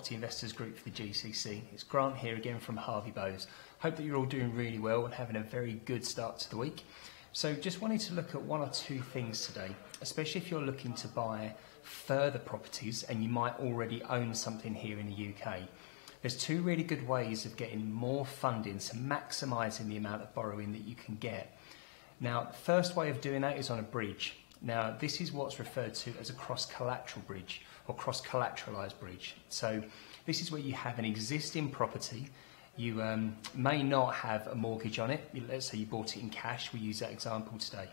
Property Investors Group for the GCC. It's Grant here again from Harvey Bowes. Hope that you're all doing really well and having a very good start to the week. So just wanted to look at one or two things today, especially if you're looking to buy further properties and you might already own something here in the UK. There's two really good ways of getting more funding, so maximising the amount of borrowing that you can get. Now, the first way of doing that is on a bridge. Now, this is what's referred to as a cross-collateral bridge or cross-collateralised bridge. So this is where you have an existing property. You may not have a mortgage on it. Let's say you bought it in cash. We use that example today.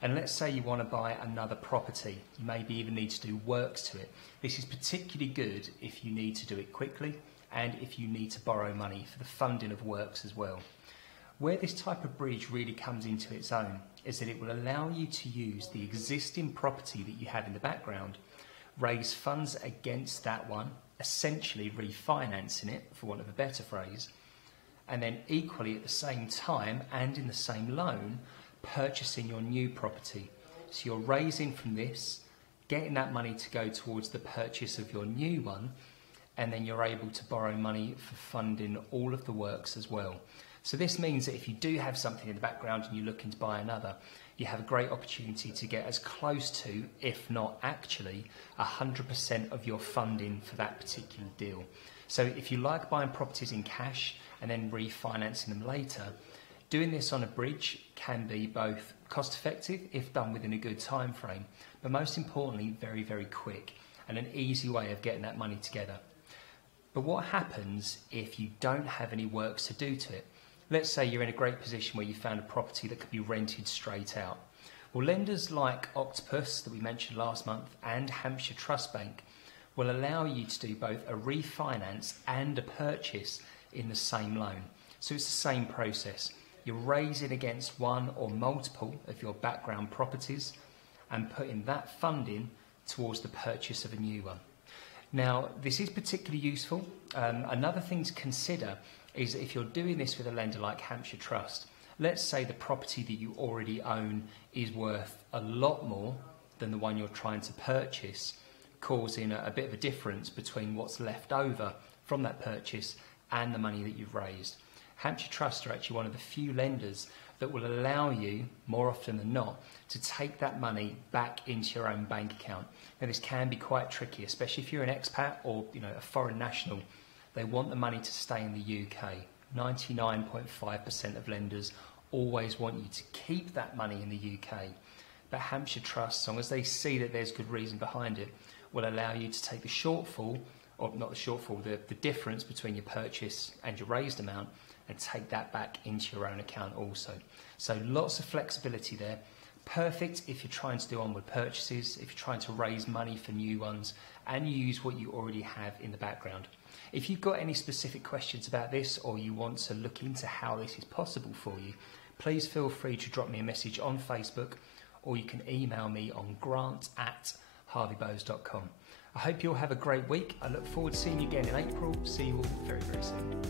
And let's say you want to buy another property. You maybe even need to do works to it. This is particularly good if you need to do it quickly and if you need to borrow money for the funding of works as well. Where this type of bridge really comes into its own is that it will allow you to use the existing property that you have in the background, raise funds against that one, essentially refinancing it, for want of a better phrase, and then equally at the same time and in the same loan, purchasing your new property. So you're raising from this, getting that money to go towards the purchase of your new one, and then you're able to borrow money for funding all of the works as well. So this means that if you do have something in the background and you're looking to buy another, you have a great opportunity to get as close to, if not actually, 100% of your funding for that particular deal. So if you like buying properties in cash and then refinancing them later, doing this on a bridge can be both cost effective if done within a good time frame, but most importantly, very, very quick and an easy way of getting that money together. But what happens if you don't have any works to do to it? Let's say you're in a great position where you found a property that could be rented straight out. Well, lenders like Octopus that we mentioned last month and Hampshire Trust Bank will allow you to do both a refinance and a purchase in the same loan. So it's the same process. You're raising against one or multiple of your background properties and putting that funding towards the purchase of a new one. Now, this is particularly useful. Another thing to consider is if you're doing this with a lender like Hampshire Trust, let's say the property that you already own is worth a lot more than the one you're trying to purchase, causing a bit of a difference between what's left over from that purchase and the money that you've raised. Hampshire Trust are actually one of the few lenders that will allow you, more often than not, to take that money back into your own bank account. Now, this can be quite tricky, especially if you're an expat or a foreign national. They want the money to stay in the UK. 99.5% of lenders always want you to keep that money in the UK. But Hampshire Trust, as long as they see that there's good reason behind it, will allow you to take the shortfall, or not the shortfall, the difference between your purchase and your raised amount, and take that back into your own account also. So lots of flexibility there. Perfect if you're trying to do onward purchases, if you're trying to raise money for new ones, and use what you already have in the background. If you've got any specific questions about this or you want to look into how this is possible for you, please feel free to drop me a message on Facebook or you can email me on grant@harveybowes.com. I hope you'll have a great week. I look forward to seeing you again in April. See you all very, very soon.